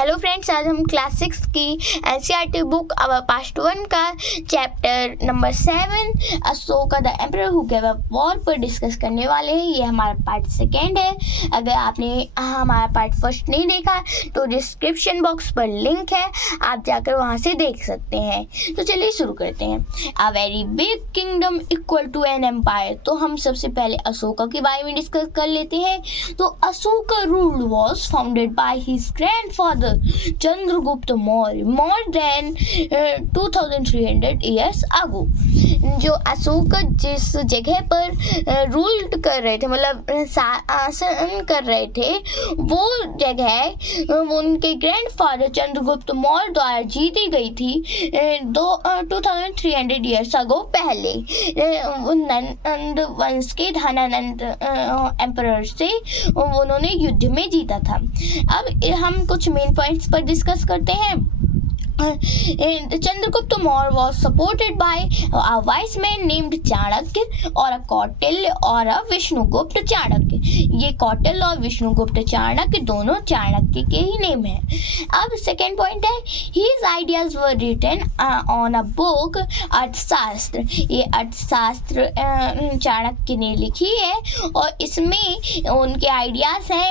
Hello friends, आज हम class 6 की एनसीईआरटी बुक पार्ट 1 का chapter number 7 Ashoka the emperor who gave up war पर डिस्कस करने वाले हैं। ये हमारा पार्ट 2 है। अगर आपने हमारा पार्ट 1 नहीं देखा तो डिस्क्रिप्शन बॉक्स पर लिंक है, आप जाकर वहाँ से देख सकते हैं। तो चलिए शुरू करते हैं। A very big kingdom equal to an empire. तो हम सबसे पहले अशोका के बारे में डिस्कस कर लेते हैं। तो Ashoka rule was founded by his grandfather Chandragupta Maurya more than 2300 years ago. जो अशोका जिस जगह पर रूल कर रहे थे, मतलब शासन कर रहे थे, वो जगह उनके ग्रैंडफादर चंद्रगुप्त मौर्य द्वारा जीती गई थी 2300 ईयर्स अगो पहले। नंद वंश के धनानंद एम्परर से उन्होंने युद्ध में जीता था। अब हम कुछ मेन पॉइंट्स पर डिस्कस करते हैं। Chandragupta Maurya was supported by a wise man named Chanakya और कौटिल्य और विष्णुगुप्त चाणक्य। ये कौटिल्य और विष्णुगुप्त चाणक्य दोनों चाणक्य के ही नेम है। अब सेकेंड पॉइंट है, his ideas were written on a book अर्थशास्त्र। ये अर्थशास्त्र चाणक्य ने लिखी है और इसमें उनके आइडियाज हैं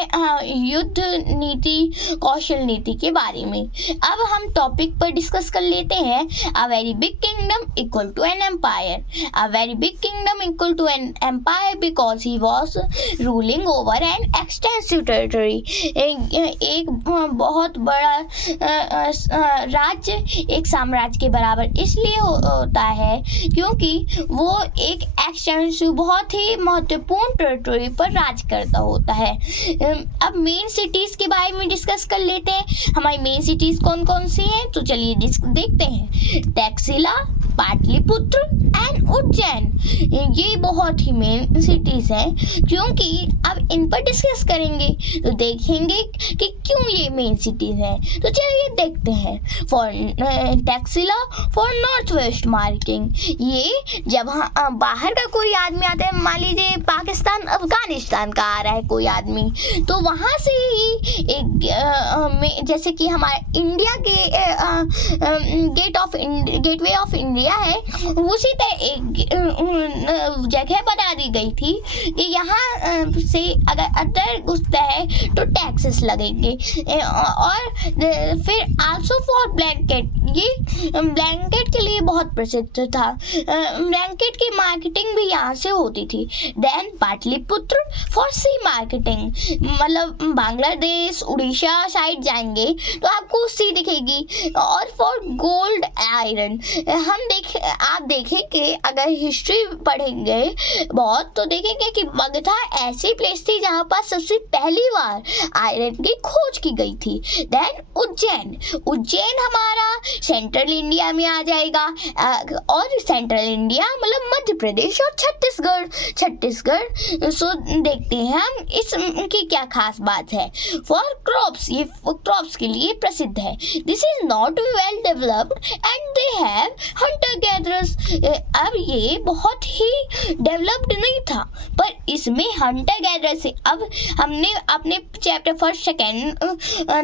युद्ध नीति कौशल नीति के बारे में। अब हम टॉपिक पर डिस्कस कर लेते हैं। A very big kingdom equal to an empire. A very big kingdom equal to an empire because he was ruling over an extensive territory. एक बहुत बड़ा राज्य एक साम्राज्य के बराबर इसलिए होता है क्योंकि वो एक एक्सटेंसिव बहुत ही महत्वपूर्ण टेरिटरी पर राज करता होता है। अब मेन सिटीज के बारे में डिस्कस कर लेते हैं। हमारी मेन सिटीज कौन कौन सी हैं, तो चलिए देखते हैं। टैक्सिला, पाटलिपुत्र एंड उज्जैन। ये बहुत ही मेन सिटीज हैं क्योंकि अब इन पर डिस्कस करेंगे तो देखेंगे कि क्यों ये मेन सिटीज हैं। तो चलिए देखते हैं। For Taxila for north west marking. ये जब बाहर का कोई आदमी आता है, मान लीजिए पाकिस्तान अफगानिस्तान का आ रहा है कोई आदमी, तो वहाँ से ही एक जैसे कि हमारे इंडिया के गेटवे ऑफ इंडिया है, उसी तरह एक जगह बता दी गई थी कि यहाँ से अगर अंदर घुसता है तो टैक्सेस लगेंगे। और फिर आल्सो फॉर ब्लैंकेट, ये ब्लैंकेट के लिए बहुत प्रसिद्ध था। ब्लैंकेट की मार्केटिंग भी यहाँ से होती थी। Then Pataliputra for sea marketing, मतलब बांग्लादेश उड़ीसा साइड जाएंगे तो आपको सी दिखेगी। और फॉर गोल्ड आयरन, आप देखेंगे अगर हिस्ट्री पढ़ेंगे बहुत तो देखेंगे कि मगधा ऐसी प्लेस थी जहाँ पर सबसे पहली बार आयरन की खोज की गई थी। देन उज्जैन हमारा सेंट्रल इंडिया में आ जाएगा। और सेंट्रल इंडिया मतलब मध्य प्रदेश और छत्तीसगढ़। सो देखते हैं हम इसकी क्या खास बात है। फॉर क्रॉप्स, ये क्रॉप्स के लिए प्रसिद्ध है। This is not well developed and they have Hunter gatherers. अब ये बहुत ही डेवलप्ड नहीं था पर इसमें हंटर गैदरर से, अब हमने अपने चैप्टर 1, 2,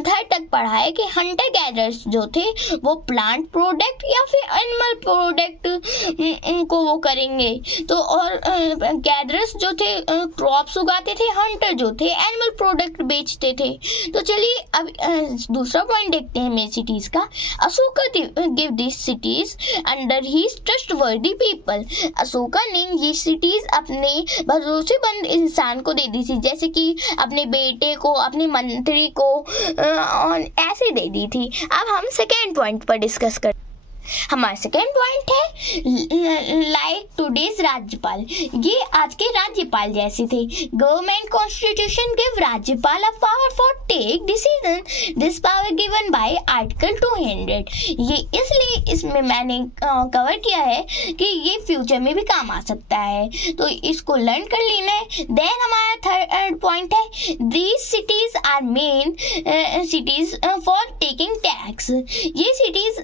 3 तक पढ़ा है कि हंटर गैदरर्स जो थे वो प्लांट प्रोडक्ट या फिर एनिमल प्रोडक्ट को वो करेंगे। तो और गैदरर्स जो थे क्रॉप्स उगाते थे, हंटर जो थे एनिमल प्रोडक्ट बेचते थे। तो चलिए अब दूसरा पॉइंट देखते हैं मेन सिटीज का। Ashoka give this cities under his trustworthy people. Ashoka ने ये सिटीज अपने भरोसेमंद इंसान को दे दी थी, जैसे कि अपने बेटे को, अपने मंत्री को ऐसे दे दी थी। अब हम सेकेंड पॉइंट पर डिस्कस करते हैं। हमारा सेकेंड पॉइंट है लाइक टुडेज राज्यपाल। ये आज के राज्यपाल जैसे थे। Government constitution give Rajyapal a power for take decision, this power given by article 200। ये इसलिए इसमें मैंने कवर किया है कि ये फ्यूचर में भी काम आ सकता है, तो इसको लर्न कर लेना है। देन हमारा थर्ड पॉइंट है, these cities are main cities for taking tax. ये सिटीज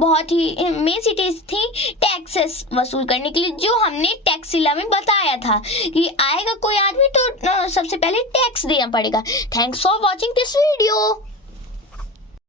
बहुत ही मेन सिटीज थी टैक्सेस वसूल करने के लिए, जो हमने टैक्सिला में बताया था कि आएगा कोई आदमी तो सबसे पहले टैक्स देना पड़ेगा। Thanks for watching this video.